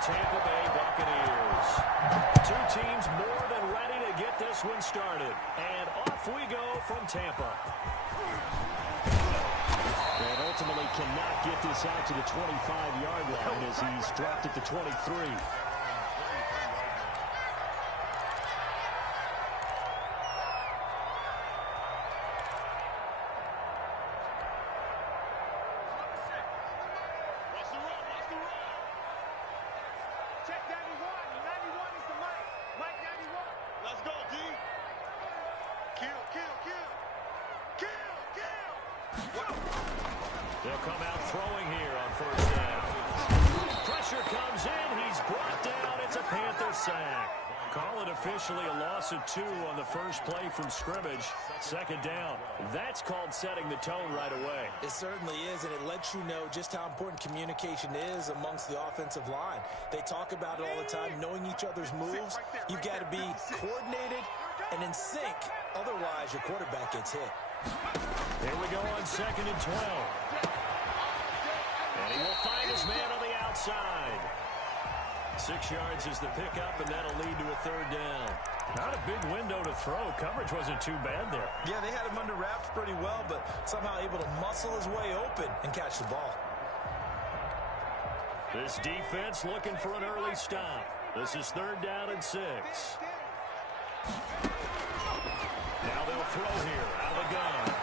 Tampa Bay Buccaneers. Two teams more than ready to get this one started. And off we go from Tampa. And ultimately cannot get this out to the 25-yard line as he's dropped at the 23. They'll come out throwing here on first down. Pressure comes in. He's brought down. It's a Panther sack. Call it officially a loss of 2 on the first play from scrimmage. Second down. That's called setting the tone right away. It certainly is, and it lets you know just how important communication is amongst the offensive line. They talk about it all the time, knowing each other's moves. You've got to be coordinated and in sync. Otherwise, your quarterback gets hit. Here we go on 2nd and 12. And he will find his man on the outside. 6 yards is the pickup, and that'll lead to a third down. Not a big window to throw. Coverage wasn't too bad there. Yeah, they had him under wraps pretty well, but somehow able to muscle his way open and catch the ball. This defense looking for an early stop. This is 3rd down and 6. Now they'll throw here out of the gun.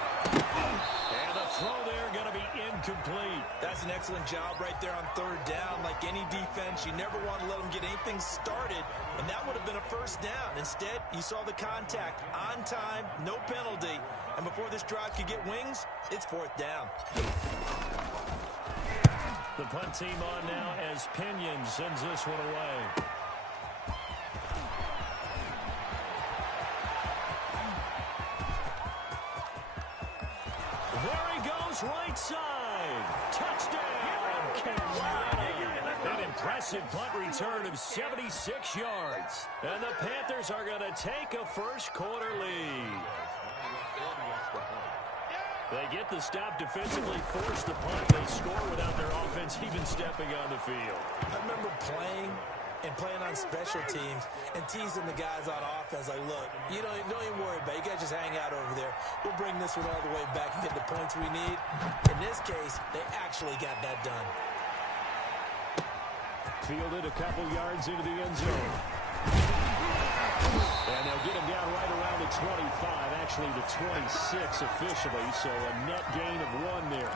And the throw there going to be incomplete. That's an excellent job right there on 3rd down. Like any defense, you never want to let them get anything started, and that would have been a first down. Instead, you saw the contact on time, no penalty, and before this drive could get wings, it's 4th down. The punt team on now as Pinion sends this one away. There he goes, right side. Touchdown, Carolina. An impressive punt return of 76 yards. And the Panthers are going to take a first quarter lead. They get the stop defensively, force the punt. They score without their offense even stepping on the field. I remember playing on special teams and teasing the guys on offense like, look, don't even worry about it. You guys just hang out over there. We'll bring this one all the way back and get the points we need. In this case, they actually got that done. Fielded a couple yards into the end zone. And they'll get him down right around the 25, actually the 26 officially, so a net gain of 1 there.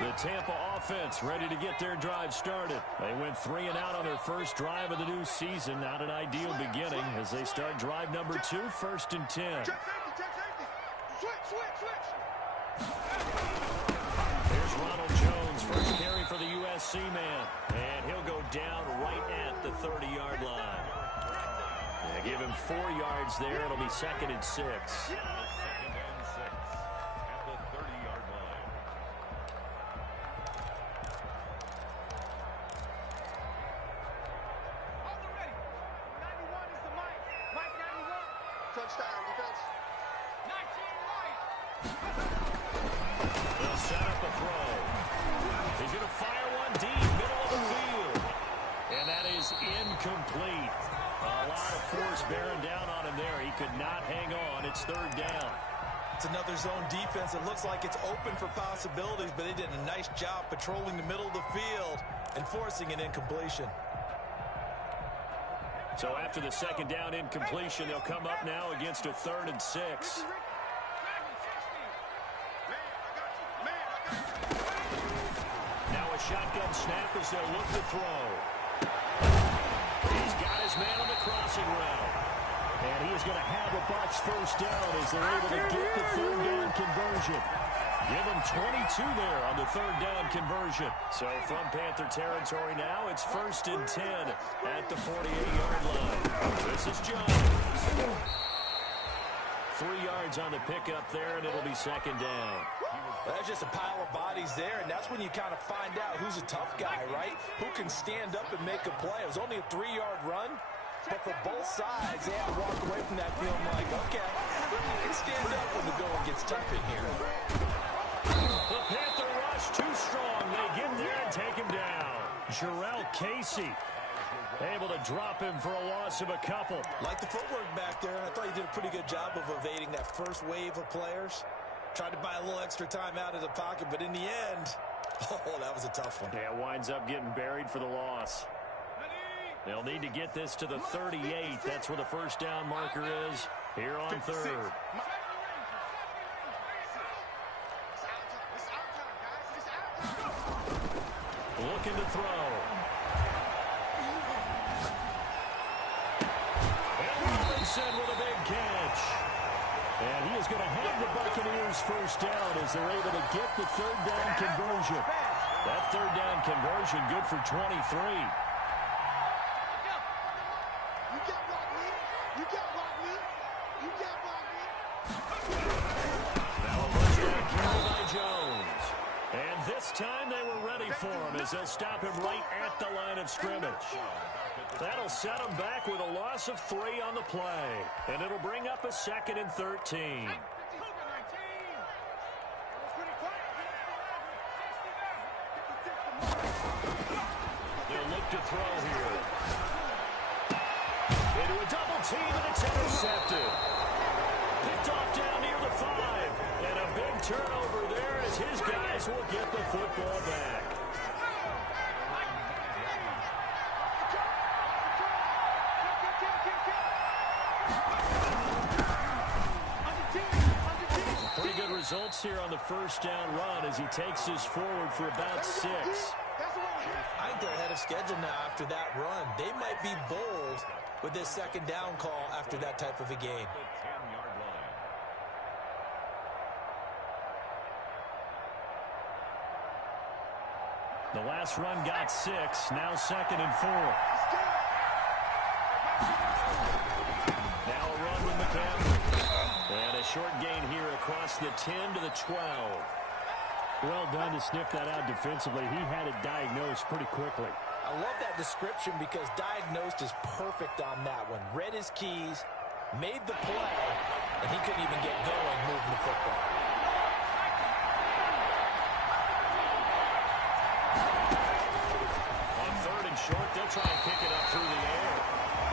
The Tampa offense ready to get their drive started. They went 3 and out on their first drive of the new season. Not an ideal beginning as they start drive number 2, 1st and 10. Here's Ronald Jones, first carry for the USC man. And he'll go down right at the 30-yard line. Yeah, give him 4 yards there. It'll be 2nd and 6. They'll set up a throw. He's going to fire one deep, middle of the field. And that is incomplete. A lot of force bearing down on him there. He could not hang on. It's 3rd down. It's another zone defense. It looks like it's open for possibilities, but they did a nice job patrolling the middle of the field and forcing an incompletion. So after the 2nd down incompletion, they'll come up now against a 3rd and 6. Now a shotgun snap as they'll look to throw. He's got his man on the crossing route. And he is going to have a Bucks first down as they're able to get the 3rd down conversion. Give him 22 there on the 3rd down conversion. So from Panther territory now, it's 1st and 10 at the 48-yard line. This is Jones. 3 yards on the pickup there, and it'll be 2nd down. That's just a pile of bodies there, and that's when you kind of find out who's a tough guy, right? Who can stand up and make a play. It was only a 3-yard run, but for both sides, they had to walk away from that feeling like, okay, you can stand up when the going gets tough in here. The Panther rush too strong. They get there Jarrell Casey able to drop him for a loss of a couple. Like the footwork back there. I thought he did a pretty good job of evading that first wave of players. Tried to buy a little extra time out of the pocket, but in the end, oh, that was a tough one. Yeah, winds up getting buried for the loss. They'll need to get this to the 38. That's where the first down marker is here on third. Looking to throw. And Robinson with a big catch. And he is going to have the Buccaneers first down as they're able to get the third down conversion. That third down conversion good for 23. Time they were ready for him as they'll stop him right at the line of scrimmage. That'll set him back with a loss of 3 on the play. And it'll bring up a 2nd and 13. They'll look to throw here. Into a double team and it's intercepted. Picked off down near the 5. And a big turnover there as his guys will get the football back. Pretty good results here on the first down run as he takes us forward for about 6. I think they're ahead of schedule now after that run. They might be bold with this second down call after that type of a game. The last run got 6, now 2nd and 4. Now a run with McCaffrey. And a short gain here across the 10 to the 12. Well done to sniff that out defensively. He had it diagnosed pretty quickly. I love that description because diagnosed is perfect on that one. Read his keys, made the play, and he couldn't even get going moving the football. Short, they'll try and pick it up through the air.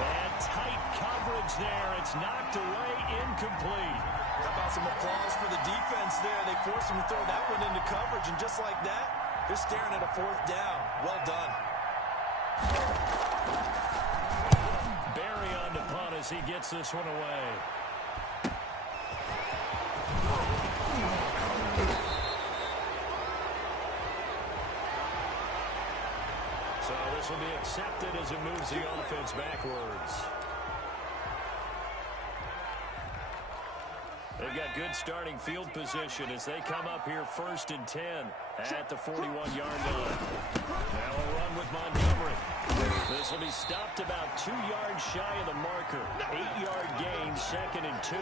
And tight coverage there. It's knocked away, incomplete. How about some applause for the defense there? They forced him to throw that one into coverage, and just like that, they're staring at a 4th down. Well done. Barry on the punt as he gets this one away. So this will be accepted as it moves the offense backwards. They've got good starting field position as they come up here 1st and 10 at the 41-yard line. Now a run with Montgomery. This will be stopped about 2 yards shy of the marker. 8-yard gain, 2nd and 2.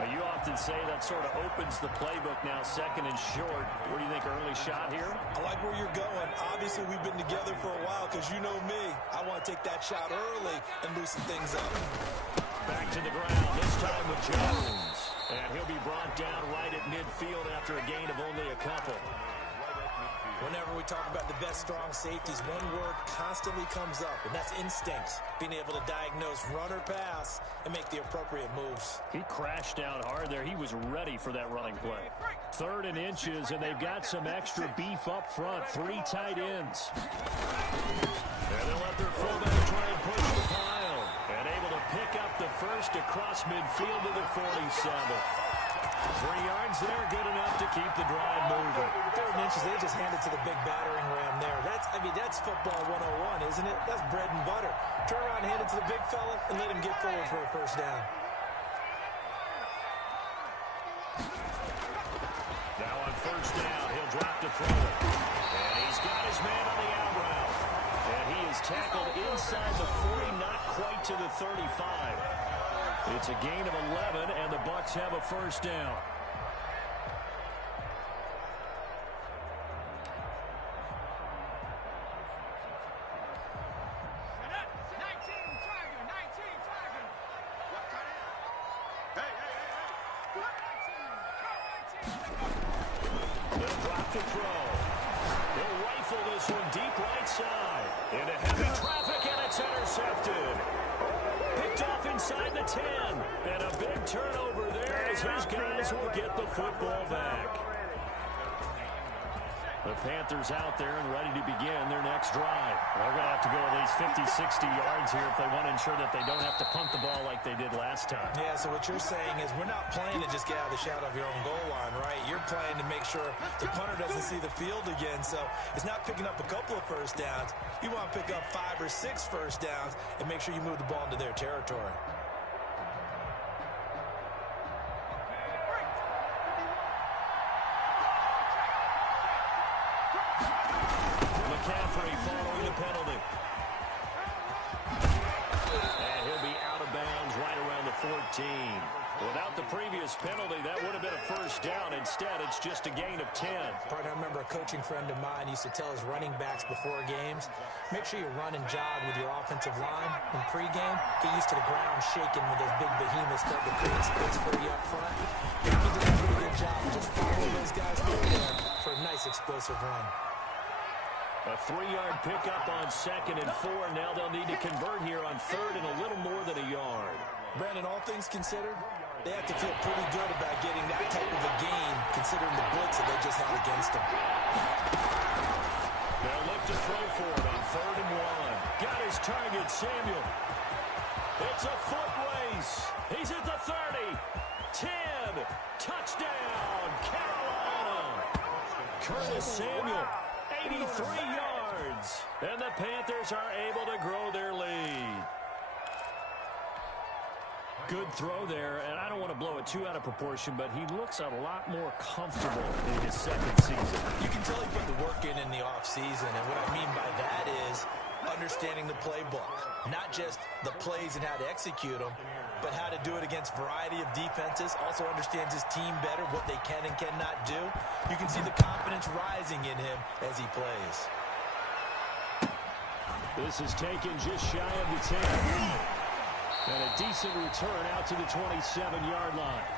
Now, you often say that sort of opens the playbook now, 2nd and short. What do you think, early shot here? I like where you're going. Obviously, we've been together for a while because you know me. I want to take that shot early and loosen things up. Back to the ground, this time with Jones. And he'll be brought down right at midfield after a gain of only a couple. Whenever we talk about the best strong safeties, one word constantly comes up, and that's instincts. Being able to diagnose run or pass and make the appropriate moves. He crashed out hard there. He was ready for that running play. 3rd and inches, and they've got some extra beef up front. 3 tight ends. And they'll let their fullback try and push the pile. And able to pick up the first across midfield to the 47. 3 yards there, good enough to keep the drive moving. 3rd and inches, they just hand it to the big battering ram there. That's football 101, isn't it? That's bread and butter. Turn around, hand it to the big fella, and let him get forward for a first down. Now on 1st down, he'll drop to throw it. And he's got his man on the out route. And he is tackled inside the 40, not quite to the 35. It's a gain of 11, and the Bucks have a first down. They'll drop to throw. They'll rifle this one deep right football back. The Panthers out there and ready to begin their next drive. They're going to have to go at least 50, 60 yards here if they want to ensure that they don't have to punt the ball like they did last time. Yeah, so what you're saying is we're not playing to just get out of the shadow of your own goal line, right? You're playing to make sure the punter doesn't see the field again. So it's not picking up a couple of first downs. You want to pick up 5 or 6 first downs and make sure you move the ball into their territory. Following the penalty. And he'll be out of bounds right around the 14. Without the previous penalty, that would have been a first down. Instead, it's just a gain of 10. Partner, I remember a coaching friend of mine used to tell his running backs before games, make sure you run and jog with your offensive line in pregame. Get used to the ground shaking when those big behemoths start to create space for you up front. He did a pretty good job of just following those guys through there for a nice explosive run. A 3-yard pickup on 2nd and 4. Now they'll need to convert here on 3rd and a little more than a yard. Brandon, all things considered, they have to feel pretty good about getting that type of a gain considering the blitz that they just had against them. They'll look to throw for it on 3rd and 1. Got his target, Samuel. It's a foot race. He's at the 30. 10. Touchdown, Carolina. Curtis Samuel. 83 yards, and the Panthers are able to grow their lead. Good throw there, and I don't want to blow it too out of proportion, but he looks a lot more comfortable in his second season. You can tell he put the work in the offseason, and what I mean by that is understanding the playbook. Not just the plays and how to execute them, but how to do it against a variety of defenses. Also understands his team better, what they can and cannot do. You can see the confidence rising in him as he plays. This is taken just shy of the 10. And a decent return out to the 27-yard line.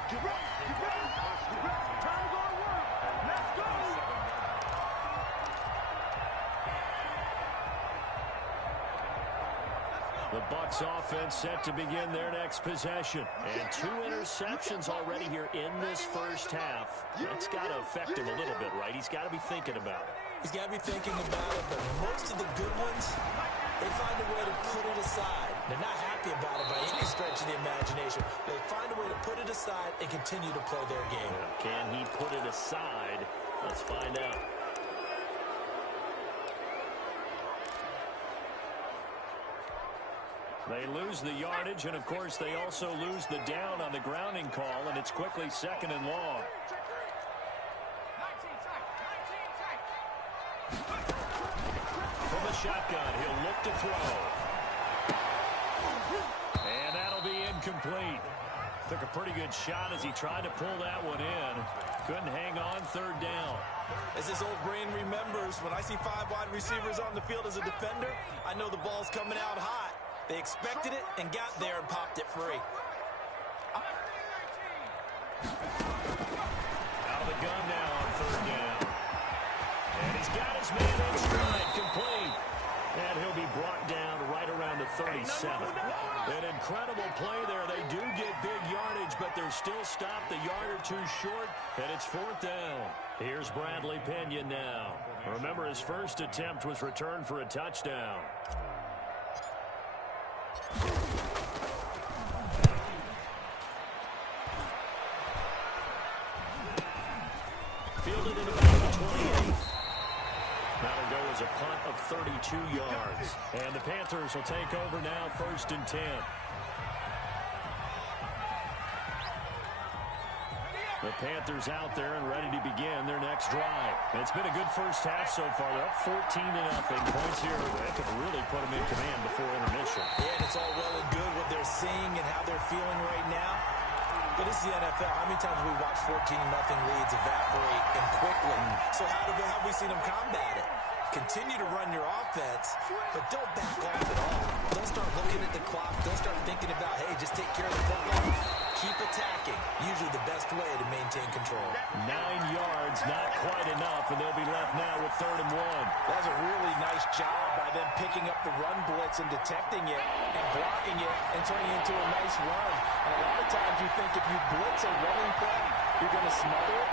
The Bucks offense set to begin their next possession. And 2 interceptions already here in this first half. That's got to affect him a little bit, right? He's got to be thinking about it. He's got to be thinking about it, but most of the good ones, they find a way to put it aside. They're not happy about it by any stretch of the imagination. They find a way to put it aside and continue to play their game. Can he put it aside? Let's find out. They lose the yardage, and, of course, they also lose the down on the grounding call, and it's quickly 2nd and long. From the shotgun, he'll look to throw. And that'll be incomplete. Took a pretty good shot as he tried to pull that one in. Couldn't hang on 3rd down. As his old brain remembers, when I see 5 wide receivers on the field as a defender, I know the ball's coming out hot. They expected it and got there and popped it free. Out of the gun now on 3rd down. And he's got his man in stride, complete. And he'll be brought down right around the 37. An incredible play there. They do get big yardage, but they're still stopped a yard or 2 short, and it's 4th down. Here's Bradley Pena now. Remember, his first attempt was returned for a touchdown. Fielded in about the 28. That'll go as a punt of 32 yards. And the Panthers will take over now, 1st and 10. The Panthers out there and ready to begin their next drive. It's been a good first half so far. They're up 14-0. Points here that could really put them in command before intermission. Yeah, and it's all well and good what they're seeing and how they're feeling right now. But it's the NFL. How many times have we watched 14-0 leads evaporate and quickly? So how have we seen them combat it? Continue to run your offense, but don't back off at all. Don't start looking at the clock. Don't start thinking about, hey, just take care of the football. Keep attacking. Usually the best way to maintain control. 9 yards, not quite enough, and they'll be left now with 3rd and 1. That's a really nice job by them picking up the run blitz and detecting it and blocking it and turning it into a nice run. And a lot of times you think if you blitz a running play, you're going to smother it.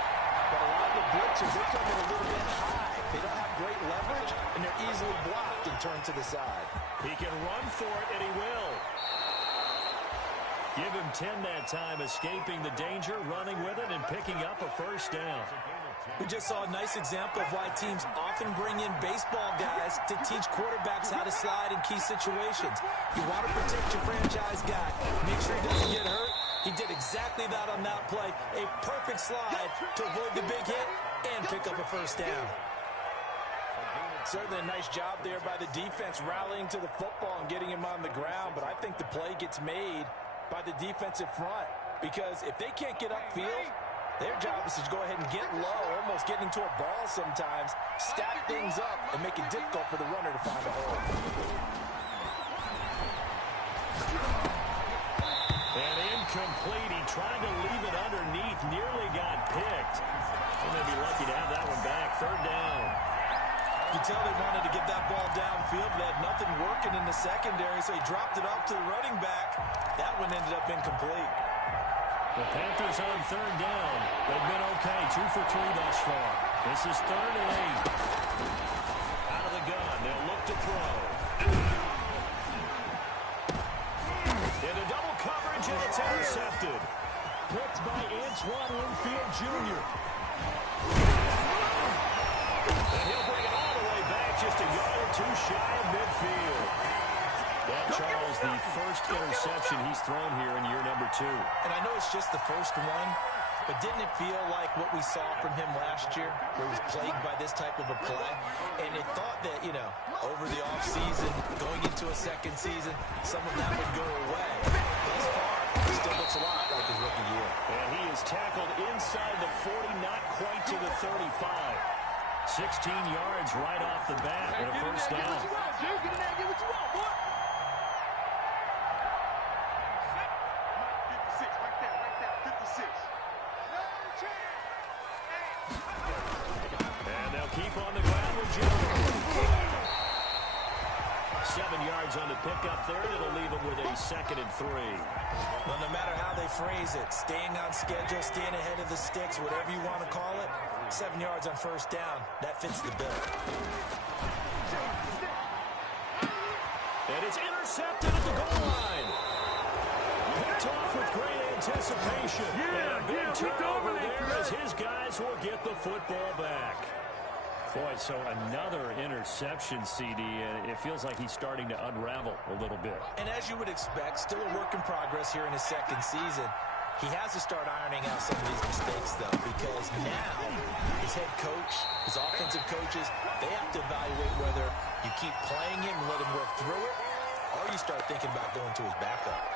But a lot of the blitzers, they come in a little bit high. They don't have great leverage, and they're easily blocked and turned to the side. He can run for it, and he will. Give him 10 that time, escaping the danger, running with it, and picking up a first down. We just saw a nice example of why teams often bring in baseball guys to teach quarterbacks how to slide in key situations. You want to protect your franchise guy. Make sure he doesn't get hurt. He did exactly that on that play. A perfect slide to avoid the big hit and pick up a first down. Certainly a nice job there by the defense rallying to the football and getting him on the ground. But I think the play gets made by the defensive front, because if they can't get upfield, their job is to go ahead and get low, almost get into a ball sometimes, stack things up, and make it difficult for the runner to find a hole. And incomplete. He tried to leave it underneath, nearly got picked. They may be lucky to have that one back. Third down. You can tell they wanted to get that ball downfield. They had nothing working in the secondary, so he dropped it off to the running back. That one ended up incomplete. The Panthers on third down. They've been okay, 2 for 3 thus far. This is 3rd and 8. Out of the gun, they'll look to throw. Into double coverage, and it's intercepted. Picked by Antoine Winfield Jr. And he'll bring it all the way back, just a yard or two shy of midfield. That, Charles, the first interception he's thrown here in year number 2. And I know it's just the first one, but didn't it feel like what we saw from him last year, where he was plagued by this type of a play? And it thought that, you know, over the offseason, going into a second season, some of that would go away. Thus far, it still looks a lot like his rookie year. And he is tackled inside the 40, not quite to the 35. 16 yards right off the bat and a first down. Get in there, get what you want, boy. And they'll keep on the ground with Jones. 7 yards on the pickup there. It'll leave them with a 2nd and 3. Well, no matter how they phrase it, staying on schedule, staying ahead of the sticks, whatever you want to call it, 7 yards on first down, that fits the bill. And it's intercepted at the goal line. Picked off with great anticipation. And a big turnover there as his guys will get the football back. Boy, so another interception, CD, and it feels like he's starting to unravel a little bit. And as you would expect, still a work in progress here in his second season. He has to start ironing out some of these mistakes, though, because now his head coach, his offensive coaches, they have to evaluate whether you keep playing him and let him work through it, or you start thinking about going to his backup.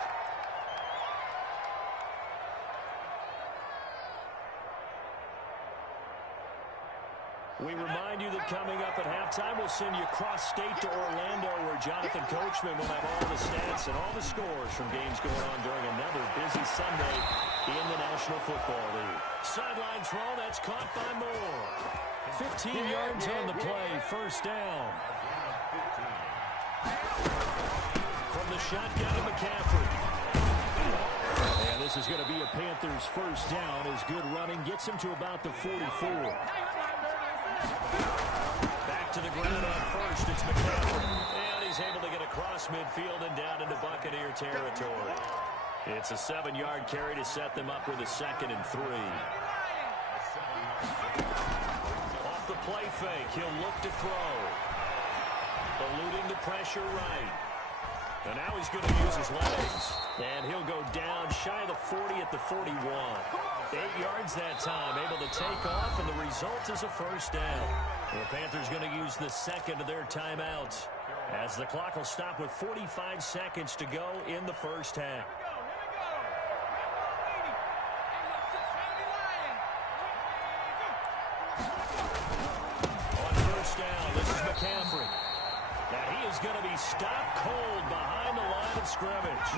We remind you that coming up at halftime, we'll send you cross-state to Orlando, where Jonathan Coachman will have all the stats and all the scores from games going on during another busy Sunday in the National Football League. Sideline throw, that's caught by Moore. 15 yards on the play, first down. From the shotgun to McCaffrey. And this is going to be a Panthers first down as good running gets him to about the 44. Back to the ground on first, it's McCaffrey. And he's able to get across midfield and down into Buccaneer territory. It's a 7-yard carry to set them up with a 2nd and 3. Off the play fake, he'll look to throw. Eluding the pressure right. And now he's going to use his legs. And he'll go down shy of the 40 at the 41. 8 yards that time, able to take off, and the result is a first down. The Panthers going to use the 2nd of their timeouts, as the clock will stop with 45 seconds to go in the first half. On first down, this is McCaffrey. Now he is going to be stopped cold behind the line of scrimmage.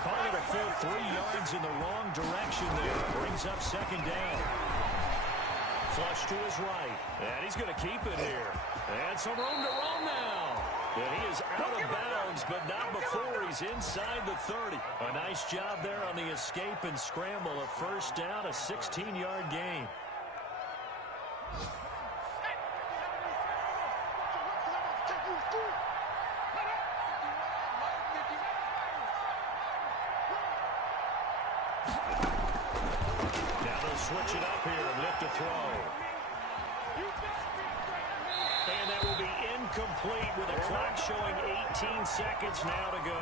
Call it a full 3 yards in the wrong direction there. Brings up 2nd down. Flush to his right. And he's going to keep it here. And some room to run now. And he is out of bounds, but not before he's inside the 30. A nice job there on the escape and scramble. A first down, a 16-yard gain. Now they'll switch it up here and lift a throw. And that will be incomplete with a clock showing 18 seconds now to go.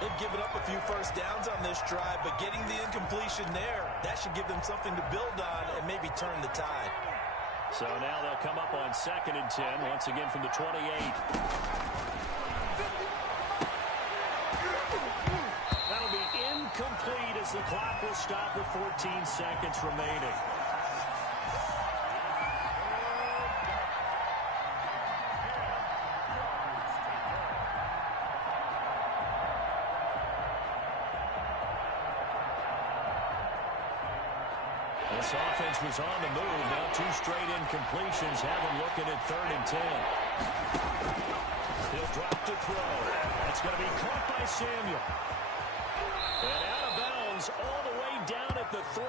They've given up a few first downs on this drive, but getting the incompletion there, that should give them something to build on and maybe turn the tide. So now they'll come up on 2nd and 10, once again from the 28. That'll be incomplete as the clock will stop with 14 seconds remaining. This offense was on the move. Now 2 straight incompletions have him looking at 3rd and 10. He'll drop to throw. That's going to be caught by Samuel. And out of bounds all the way down at the 3.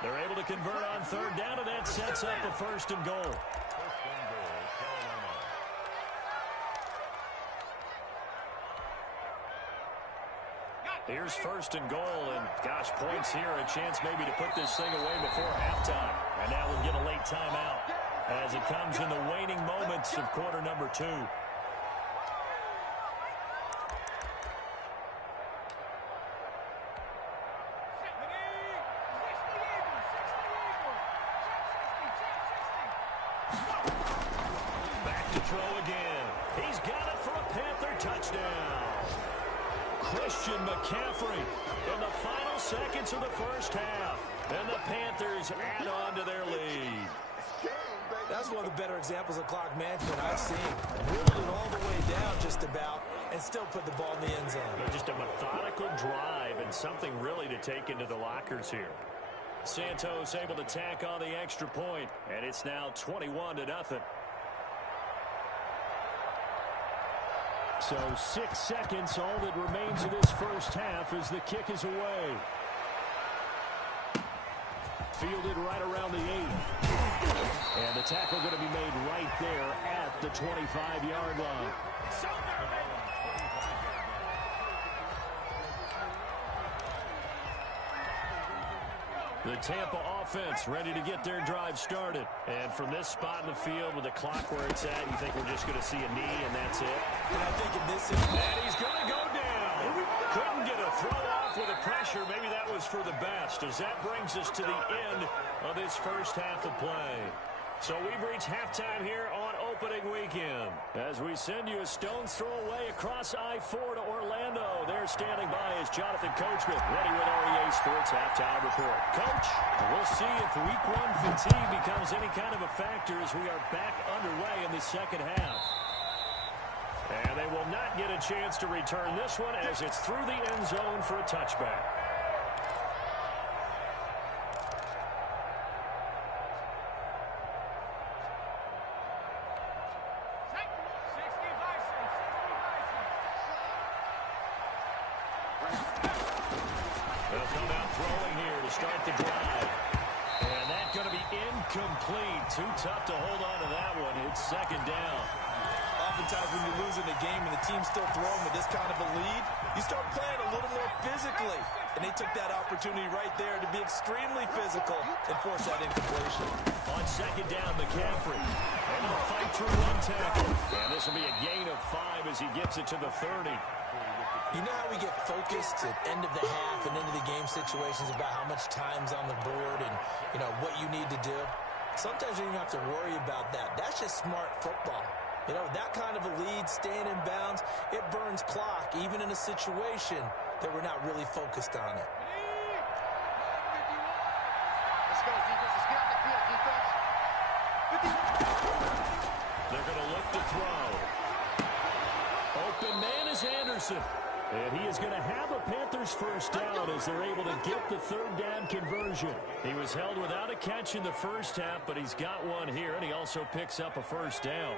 They're able to convert on 3rd down, and that sets up a 1st and goal. Here's 1st and goal, and gosh, points here, a chance maybe to put this thing away before halftime. And now we'll get a late timeout as it comes in the waning moments of quarter number 2. Back to throw again. He's got it for a Panther touchdown. Christian McCaffrey in the final seconds of the first half. And the Panthers add on to their lead. That's one of the better examples of clock management I've seen. Whittled it all the way down just about and still put the ball in the end zone. Just a methodical drive and something really to take into the lockers here. Santos able to tack on the extra point, and it's now 21-0. So 6 seconds, all that remains of this first half as the kick is away. Fielded right around the 8. And the tackle going to be made right there at the 25-yard line. The Tampa offense ready to get their drive started. And from this spot in the field with the clock where it's at, you think we're just going to see a knee and that's it? And I think in this instance, and he's going to go down. Couldn't get a throw off with the pressure. Maybe that was for the best, as that brings us to the end of this first half of play. So we've reached halftime here on opening weekend. As we send you a stone's throw away across I-4 to Orlando. There standing by is Jonathan Coachman, ready with REA Sports Halftime Report. Coach, we'll see if week 1 fatigue becomes any kind of a factor as we are back underway in the second half. And they will not get a chance to return this one as it's through the end zone for a touchback. They'll come out throwing here to start the drive. And that's going to be incomplete. Too tough to hold on to that one. It's 2nd down. Oftentimes when you're losing a game and the team's still throwing with this kind of a lead, you start playing a little more physically. And they took that opportunity right there to be extremely physical and force that incompletion. On 2nd down, McCaffrey. And they'll fight through one tackle. And this will be a gain of 5 as he gets it to the 30. You know how we get focused at end of the half and into the game situations about how much time's on the board and, you know, what you need to do? Sometimes you don't have to worry about that. That's just smart football. You know, that kind of a lead, staying in bounds, it burns clock, even in a situation that we're not really focused on it. Let's go, defense. Let's get out the field, defense. They're going to look to throw. Open man is Anderson. And he is going to have a Panthers first down as they're able to get the 3rd down conversion. He was held without a catch in the first half, but he's got one here, and he also picks up a first down.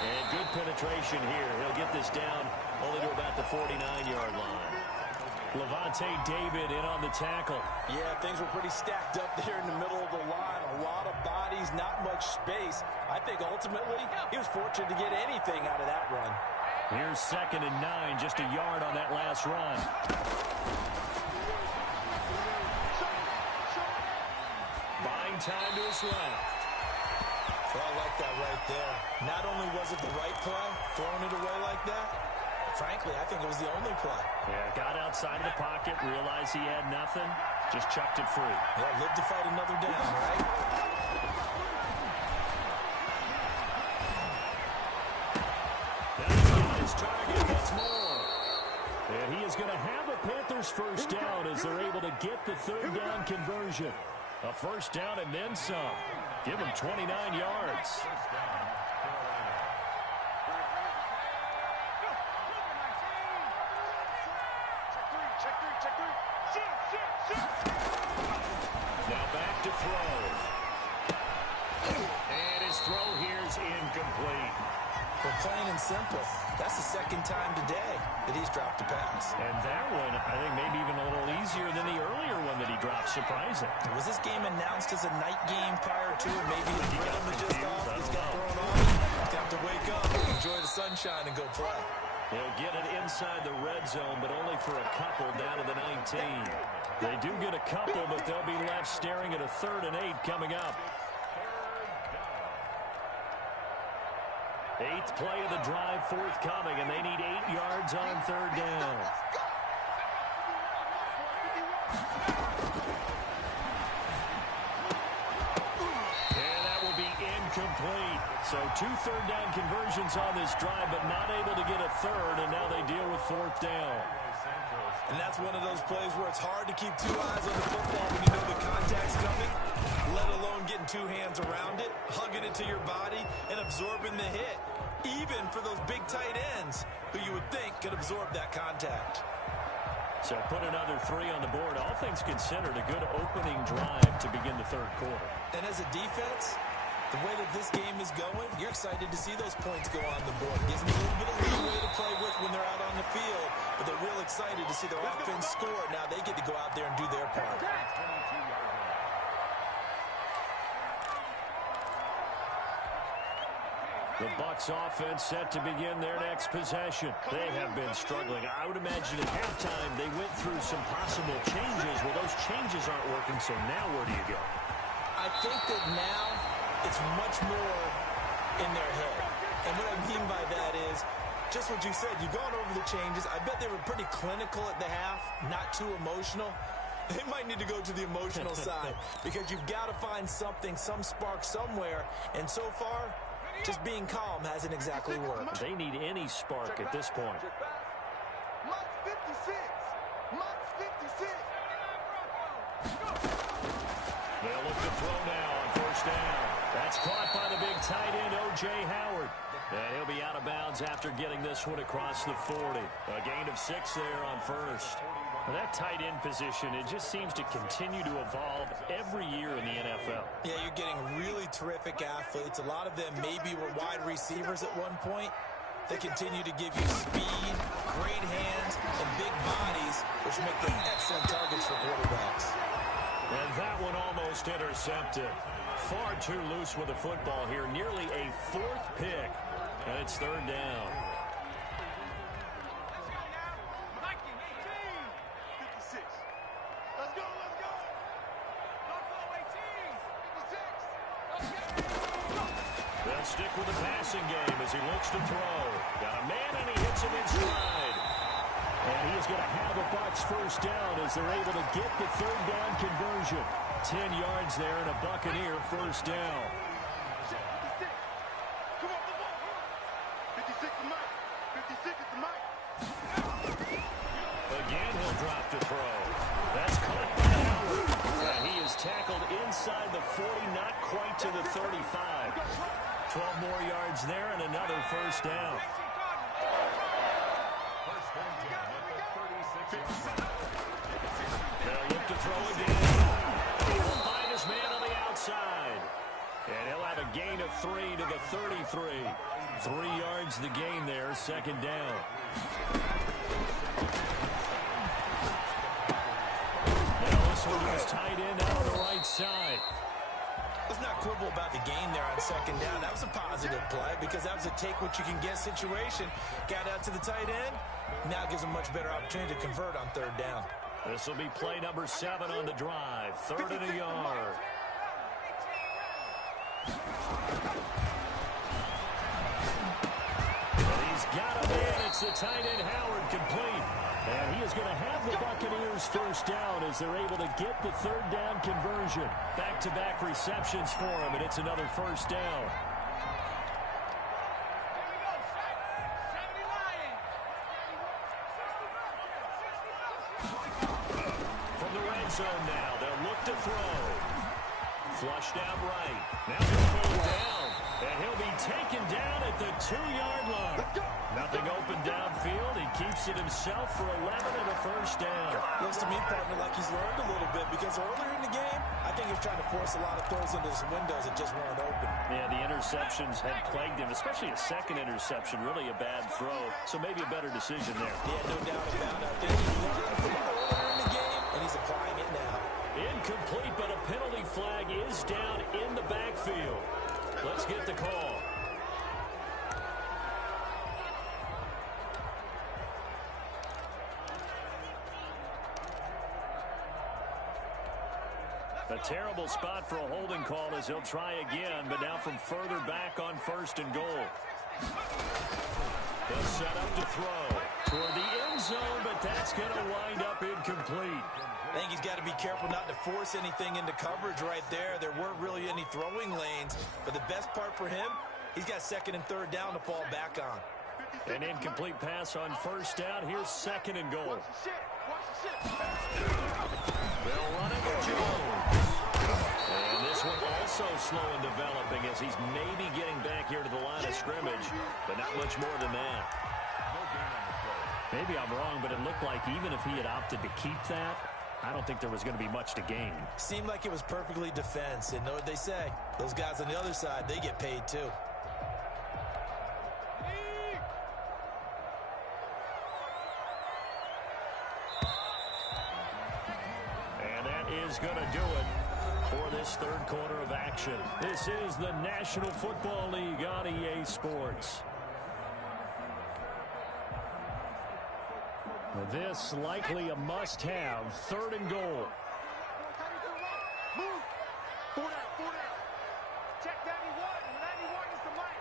And good penetration here. He'll get this down only to about the 49-yard line. Levante David in on the tackle. Yeah, things were pretty stacked up there in the middle of the line. A lot of bodies, not much space. I think ultimately he was fortunate to get anything out of that run. Here's 2nd and 9, just a yard on that last run. Buying time to his left. Well, I like that right there. Not only was it the right play, throwing it away like that, frankly, I think it was the only play. Yeah, got outside of the pocket, realized he had nothing, just chucked it free. Yeah, live to fight another down, right? That's got his target, that's more. And he is going to have a Panthers first down as they're able to get the 3rd down conversion. A first down and then some. Give him 29 yards. Now back to throw. And his throw here's incomplete. But plain and simple, that's the 2nd time today that he's dropped a pass. And that one, I think, maybe even a little easier than the earlier one that he dropped. Surprising. Was this game announced as a night game prior to it? Maybe his rhythm was just off. He's got thrown off. He's got to wake up, enjoy the sunshine, and go play. He'll get it inside the red zone, but only for a couple down to the 19. They do get a couple, but they'll be left staring at a 3rd and 8 coming up. 8th play of the drive forthcoming, and they need 8 yards on 3rd down. And that will be incomplete. So 2 3rd down conversions on this drive, but not able to get a 3rd, and now they deal with 4th down. And that's one of those plays where it's hard to keep 2 eyes on the football when you know the contact's coming, let alone getting 2 hands around it, hugging it to your body, and absorbing the hit, even for those big tight ends who you would think could absorb that contact. So put another 3 on the board. All things considered, a good opening drive to begin the 3rd quarter. And as a defense, the way that this game is going, you're excited to see those points go on the board. Gives them a little bit of leeway to play with when they're out on the field, but they're real excited to see their offense score. Now they get to go out there and do their part. The Bucks offense set to begin their next possession. They have been struggling. I would imagine at halftime they went through some possible changes. Well, those changes aren't working, so now where do you go? I think that now it's much more in their head. And what I mean by that is just what you said. You've gone over the changes. I bet they were pretty clinical at the half, not too emotional. They might need to go to the emotional side because you've got to find something, some spark somewhere. And so far, just being calm hasn't exactly worked. They need any spark at this point. Mike's 56. Mike's 56. They'll look to throw now on first down. That's caught by the big tight end, O.J. Howard. And he'll be out of bounds after getting this one across the 40. A gain of 6 there on first. Well, that tight end position, it just seems to continue to evolve every year in the NFL. Yeah, you're getting really terrific athletes. A lot of them maybe were wide receivers at one point. They continue to give you speed, great hands, and big bodies, which make them excellent targets for quarterbacks. And that one almost intercepted. Far too loose with the football here. Nearly a 4th pick. And it's 3rd down. They'll stick with the passing game as he looks to throw. Got a man and he hits him in stride. And he is going to have a Bucks first down as they're able to get the 3rd down conversion. 10 yards there and a Buccaneer first down. Again, he'll drop to throw. That's caught by Howard. And he is tackled inside the 40, not quite to the 35. 12 more yards there and another first down. They'll look to throw again. He will find his man on the outside. And he'll 3 to the 33. 3 yards the gain there, second down. Now this one was tight end out on the right side. Let's not quibble about the gain there on second down. That was a positive play because that was a take-what-you-can-get situation. Got out to the tight end. Now gives him much better opportunity to convert on third down. This will be play number 7 on the drive. 3rd and a yard. And he's got him in. It's the tight end Howard complete. And he is going to have the Buccaneers first down as they're able to get the third down conversion. Back-to-back receptions for him, and it's another first down. From the red zone now, they'll look to throw. Flushed out right. Now he'll pull down, and he'll be taken down at the 2-yard line. Nothing open downfield. He keeps it himself for 11 and a first down. Looks to me, partner, like he's learned a little bit because earlier in the game, I think he was trying to force a lot of throws into his windows that just weren't open. Yeah, the interceptions had plagued him, especially a second interception. Really a bad throw, so maybe a better decision there. Yeah, no doubt about it. I think he learned from earlier in the game, and he's applying it now. Incomplete, but a penalty flag is down in the backfield. Let's get the call. A terrible spot for a holding call as he'll try again, but now from further back on 1st and goal. They'll set up to throw toward the end zone, but that's going to wind up incomplete. I think he's got to be careful not to force anything into coverage right there. There weren't really any throwing lanes, but the best part for him, he's got 2nd and 3rd down to fall back on. An incomplete pass on 1st down. Here's 2nd and goal. They'll run it with Jones. And this one also slow in developing as he's maybe getting back here to the line of scrimmage, but not much more than that. Maybe I'm wrong, but it looked like even if he had opted to keep that, I don't think there was going to be much to gain. Seemed like it was perfectly defense. And know what they say? Those guys on the other side, they get paid too. And that is going to do it for this 3rd quarter of action. This is the National Football League on EA Sports. This likely a must-have. 3rd and goal. Move. 4 down, 4 down. Check 91. 91 is the mic.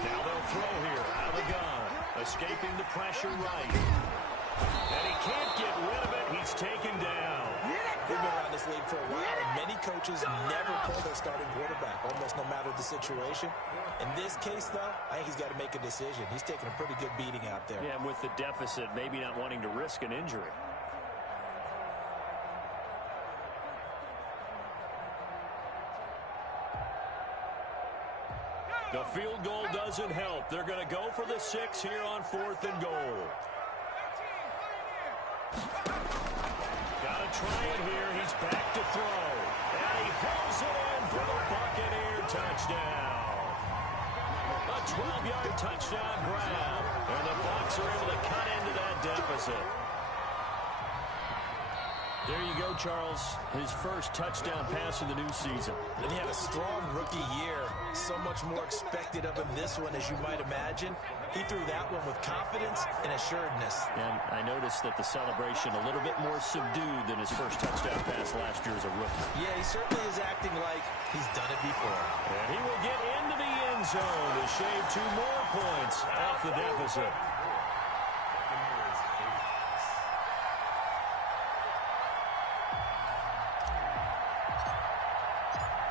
Now they'll throw here. Out of the gun. Escaping the pressure right. And he can't get rid of it. He's taken down. We've been around this league for a while, and many coaches never pull their starting quarterback, almost no matter the situation. In this case, though, I think he's got to make a decision. He's taking a pretty good beating out there. Yeah, and with the deficit, maybe not wanting to risk an injury. The field goal doesn't help. They're going to go for the 6 here on 4th and goal. Got to try it here. He's back to throw. And he pulls it in for the Buccaneer touchdown. A 12-yard touchdown grab. And the Bucks are able to cut into that deficit. There you go, Charles. His first touchdown pass of the new season. And he had a strong rookie year. So much more expected of him this one, as you might imagine. He threw that one with confidence and assuredness. And I noticed that the celebration a little bit more subdued than his first touchdown pass last year as a rookie. Yeah, he certainly is acting like he's done it before. And he will get into the end zone to shave 2 more points off the deficit.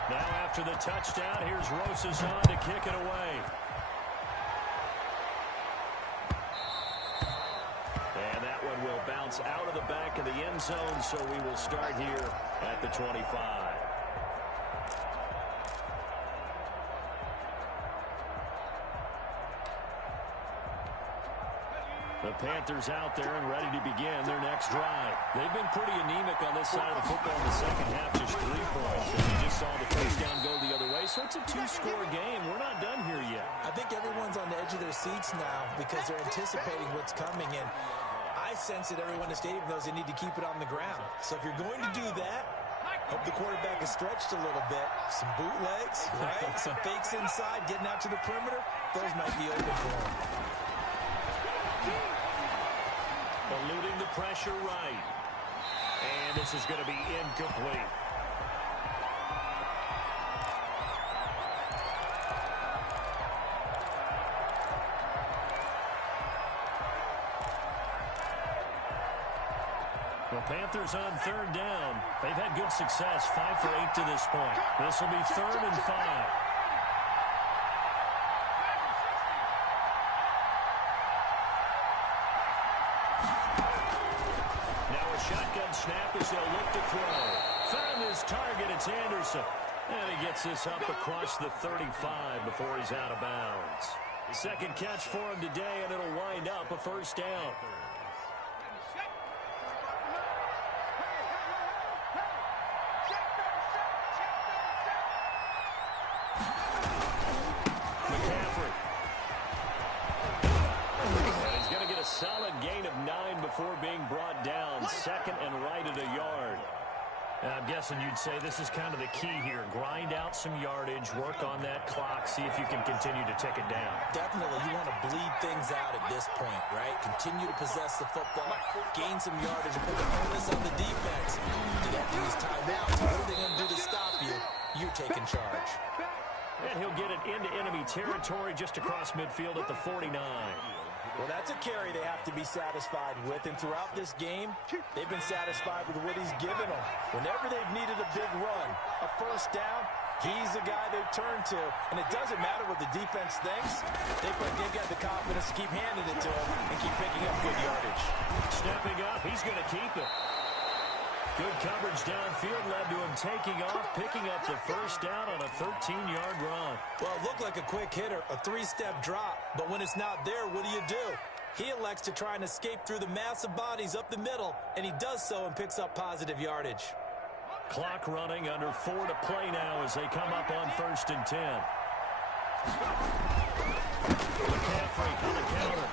Now after the touchdown, here's Rosas on to kick it away. And that one will bounce out of the back of the end zone, so we will start here at the 25. The Panthers out there and ready to begin their next drive. They've been pretty anemic on this side of the football in the second half, just 3 points. And you just saw the first down go the other way, so it's a 2-score game. We're not done here yet. I think everyone's on the edge of their seats now because they're anticipating what's coming, and I sense that everyone in the stadium knows they need to keep it on the ground. So if you're going to do that, hope the quarterback is stretched a little bit. Some bootlegs, right? Some fakes inside, getting out to the perimeter. Those might be open for him. Eluding the pressure right. And this is going to be incomplete. The Panthers on 3rd down. They've had good success, 5 for 8 to this point. This will be 3rd and 5. Shotgun snap as they'll look to throw. Found his target. It's Anderson. And he gets this up across the 35 before he's out of bounds. Second catch for him today, and it'll wind up a first down. McCaffrey. And he's going to get a solid gain of 9 before being brought down. 2nd and right at a yard. And I'm guessing you'd say this is kind of the key here. Grind out some yardage, work on that clock, see if you can continue to tick it down. Definitely, you want to bleed things out at this point, right? Continue to possess the football, gain some yardage, and put the onus on the defense to get these timeouts. What are they going to do to stop you? You're taking charge. And he'll get it into enemy territory just across midfield at the 49. Well, that's a carry they have to be satisfied with, and throughout this game, they've been satisfied with what he's given them. Whenever they've needed a big run, a first down, he's the guy they've turned to, and it doesn't matter what the defense thinks. They've got the confidence to keep handing it to him and keep picking up good yardage. Stepping up, he's going to keep it. Good coverage downfield led to him taking off, picking up the first down on a 13-yard run. Well, it looked like a quick hitter, a 3-step drop, but when it's not there, what do? He elects to try and escape through the massive bodies up the middle, and he does so and picks up positive yardage. Clock running, under 4 to play now as they come up on 1st and 10. McCaffrey on the counter.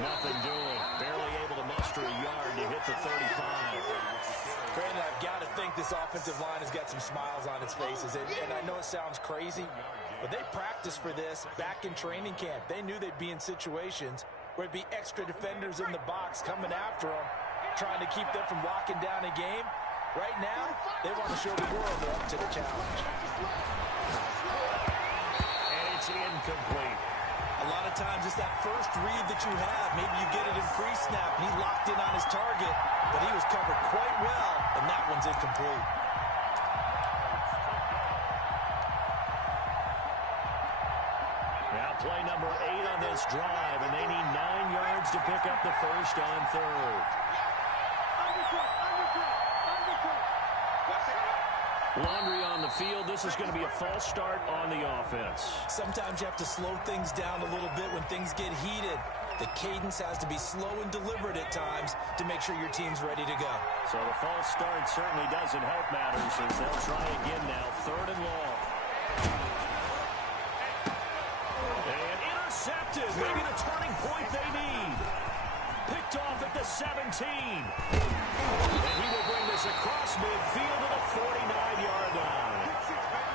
Nothing doing. Barely able to muster a yard to hit the 35. Brandon, I've got to think this offensive line has got some smiles on its faces. And I know it sounds crazy, but they practiced for this back in training camp. They knew they'd be in situations where it'd be extra defenders in the box coming after them, trying to keep them from locking down a game. Right now, they want to show the world they're up to the challenge. And it's incomplete. A lot of times it's that first read that you have. Maybe you get it in pre-snap, and he locked in on his target, but he was covered quite well, and that one's incomplete. Now play number 8 on this drive, and they need 9 yards to pick up the first on 3rd. Laundry on the field. This is going to be a false start on the offense. Sometimes you have to slow things down a little bit when things get heated. The cadence has to be slow and deliberate at times to make sure your team's ready to go. So the false start certainly doesn't help matters as they'll try again now. 3rd and long. And intercepted. Maybe the turning point they need. Picked off at the 17. And he will bring this across midfield to the 49-yard line.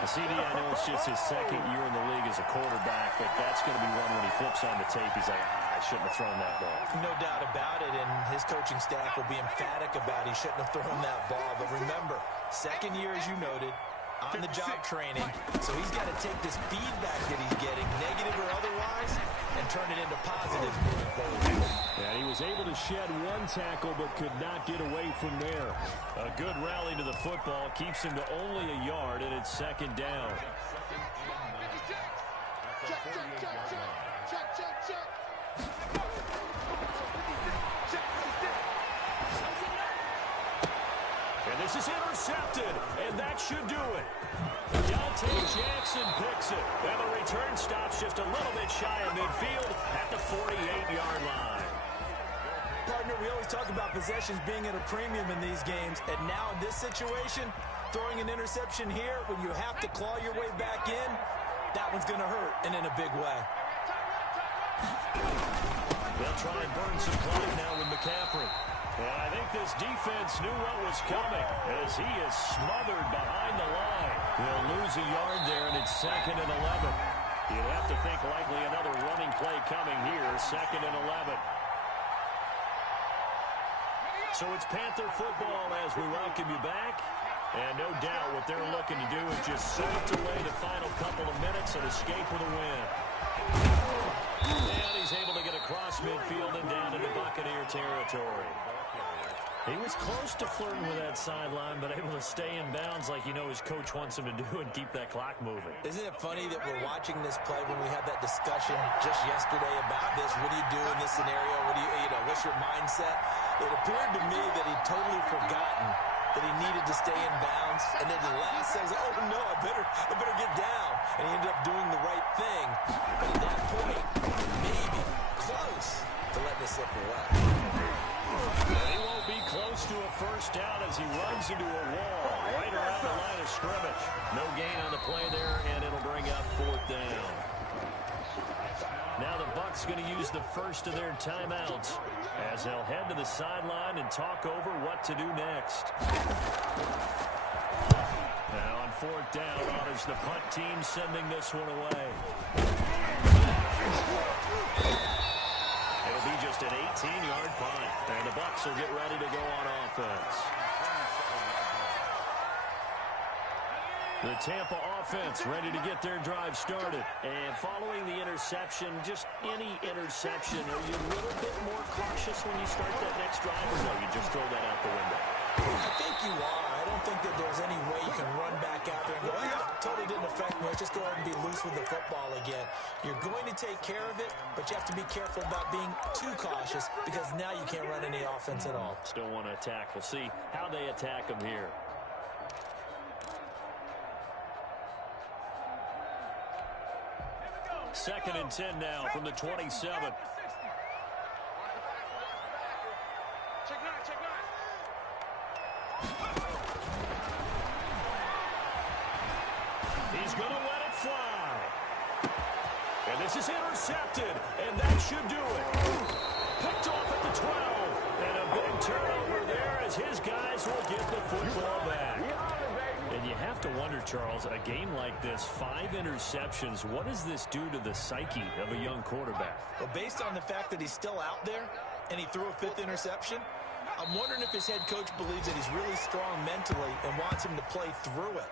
CD, I know it's just his 2nd year in the league as a quarterback, but that's going to be one when he flips on the tape. He's like, I shouldn't have thrown that ball. No doubt about it, and his coaching staff will be emphatic about he shouldn't have thrown that ball. But remember, 2nd year, as you noted, on-the-job training, so he's got to take this feedback that he's getting, negative or otherwise, and turn it into positives moving forward. Yeah, he was able to shed 1 tackle but could not get away from there. A good rally to the football keeps him to only a yard, and it's 2nd down. And this is intercepted, and that should do it. Deontay Jackson picks it, and the return stops just a little bit shy of midfield at the 48-yard line. Partner, we always talk about possessions being at a premium in these games, and now in this situation, throwing an interception here when you have to claw your way back in, that one's going to hurt, and in a big way. They'll try and burn some clock now with McCaffrey. And I think this defense knew what was coming as he is smothered behind the line. He'll lose a yard there, and it's 2nd and 11. You'd have to think likely another running play coming here, 2nd and 11. So it's Panther football as we welcome you back. And no doubt what they're looking to do is just salt away the final couple of minutes and escape with a win. And he's able to get across midfield and down into Buccaneer territory. He was close to flirting with that sideline, but able to stay in bounds like you know his coach wants him to do and keep that clock moving. Isn't it funny that we're watching this play when we had that discussion just yesterday about this? What do you do in this scenario? What do you know, what's your mindset? It appeared to me that he'd totally forgotten that he needed to stay in bounds, and then the last says, oh no, I better get down. And he ended up doing the right thing. But at that point, maybe close to letting it slip away. And he won't be close to a first down as he runs into a wall right around the line of scrimmage. No gain on the play there, and it'll bring up 4th down. Now the Bucks going to use the first of their timeouts as they'll head to the sideline and talk over what to do next. Now on 4th down, it's the punt team sending this one away. It'll be just an 18-yard punt, and the Bucks will get ready to go on offense. The Tampa offense ready to get their drive started. And following the interception, just any interception, are you a little bit more cautious when you start that next drive, or no, you just throw that out the window? I think you are. I don't think that there's any way you can run back out there and go, oh, totally didn't affect me. Let's just go ahead and be loose with the football again. You're going to take care of it, but you have to be careful about being too cautious because now you can't run any offense at all. Still want to attack. We'll see how they attack them here. Second and 10 now from the 27. Check nine, check nine. He's going to let it fly. And this is intercepted, and that should do it. Picked off at the 12. And a big turnover there as his guys will get the football back. And you have to wonder, Charles, a game like this, 5 interceptions, what does this do to the psyche of a young quarterback? Well, based on the fact that he's still out there and he threw a 5th interception, I'm wondering if his head coach believes that he's really strong mentally and wants him to play through it.